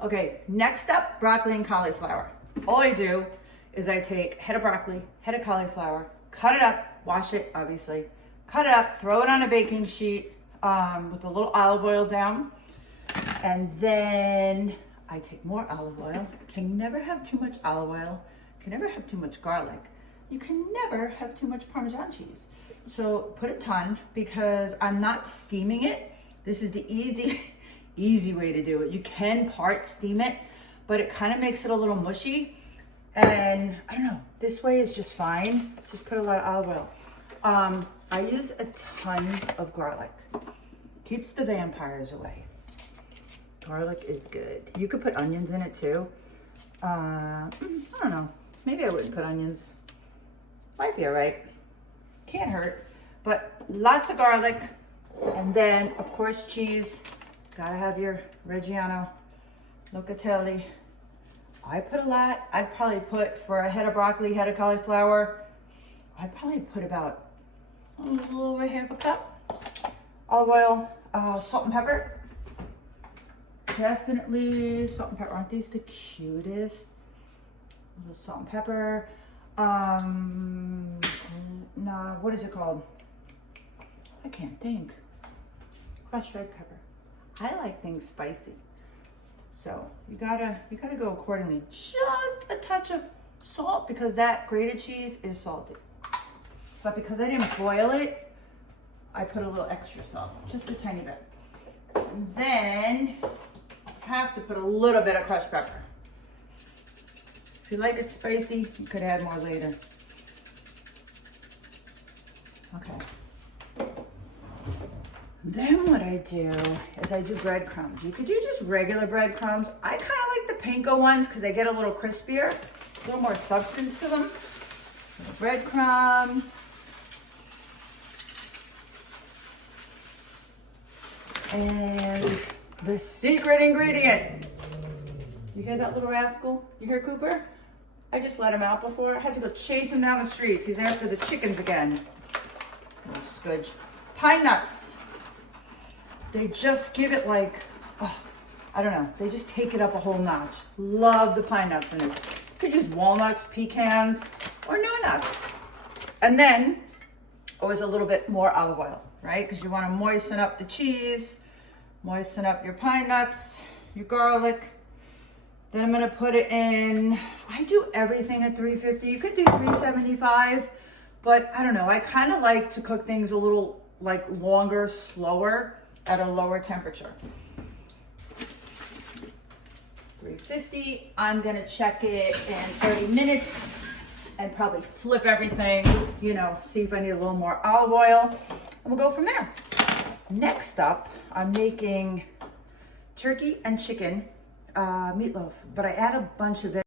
Okay, next up, broccoli and cauliflower. All I do is I take head of broccoli, head of cauliflower, cut it up, wash it, obviously, cut it up, throw it on a baking sheet with a little olive oil down, and then I take more olive oil. Can never have too much olive oil, can never have too much garlic. You can never have too much Parmesan cheese. So put a ton because I'm not steaming it. This is the easy way to do it. You can part steam it, but it kind of makes it a little mushy. And I don't know, this way is just fine. Just put a lot of olive oil. I use a ton of garlic. Keeps the vampires away. Garlic is good. You could put onions in it too. I don't know. Maybe I wouldn't put onions. Might be all right. Can't hurt. But lots of garlic. And then, of course, cheese. Gotta have your Reggiano, Locatelli. I put a lot. I'd probably put, for a head of broccoli, head of cauliflower, I'd probably put about a little over half a cup. Olive oil, salt and pepper. Definitely salt and pepper. Aren't these the cutest? A little salt and pepper. Nah, what is it called? I can't think. Crushed red pepper. I like things spicy. So you gotta go accordingly. Just a touch of salt because that grated cheese is salty. But because I didn't boil it, I put a little extra salt, just a tiny bit. And then have to put a little bit of crushed pepper. If you like it spicy, you could add more later. Okay. Then what I do is I do breadcrumbs. You could do just regular breadcrumbs. I kind of like the panko ones because they get a little crispier, a little more substance to them. Breadcrumb. And the secret ingredient. You hear that little rascal? You hear Cooper? I just let him out before. I had to go chase him down the streets. He's after the chickens again. Little scudge. Pine nuts. They just give it like, oh, I don't know. They just take it up a whole notch. Love the pine nuts in this. You could use walnuts, pecans, or no nuts. And then always a little bit more olive oil, right? Because you want to moisten up the cheese, moisten up your pine nuts, your garlic. Then I'm gonna put it in, I do everything at 350. You could do 375, but I don't know. I kind of like to cook things a little like longer, slower, at a lower temperature. 350, I'm gonna check it in 30 minutes and probably flip everything, you know, see if I need a little more olive oil, and we'll go from there. Next up, I'm making turkey and chicken meatloaf, but I add a bunch of